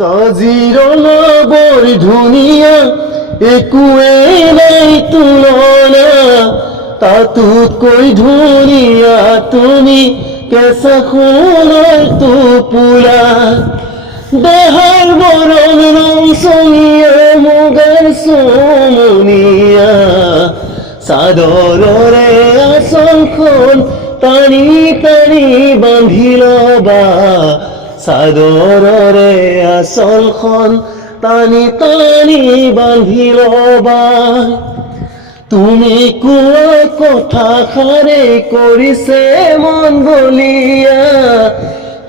কাজিৰঙা বৰ ধুনীয়া, একোৱেই নাই তুলনা, তাতোতকৈ ধুনীয়া তুমি কেঁচা সোণৰ টোপোলা। দেহাৰ বৰণ ৰংচঙীয়া, মুগাৰ চুমনীয়া, চাদৰৰে আঁচলখন টানি টানি বান্ধি ল'বা, চাদৰৰে আঁচলখন টানি টানি বান্ধি ল'বা। তুমি কোৱা কথাষাৰে কৰিছে মন বলিয়া,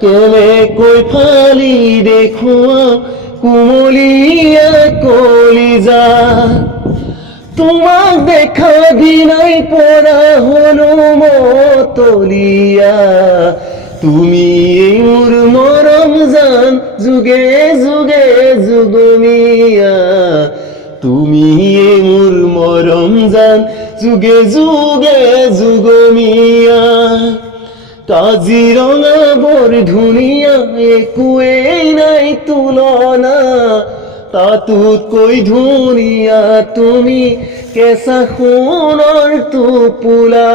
কেনেকৈ ফালি দেখুৱা কুমলীয়া কলিজা। তোমাক দেখা দিনাই পৰা হলো মতলীয়া, তুমিয়েই মোৰ মৰম জান, যুগে যুগে যুগমীয়া, তুমিয়েই মোৰ মৰম জান, যুগে যুগে যুগমীয়া। কাজিৰঙা বৰ ধুনীয়া, একোৱেই নাই তুলনা, তাতোতকৈ ধুনীয়া তুমি কেঁচা সোণৰ টোপোলা।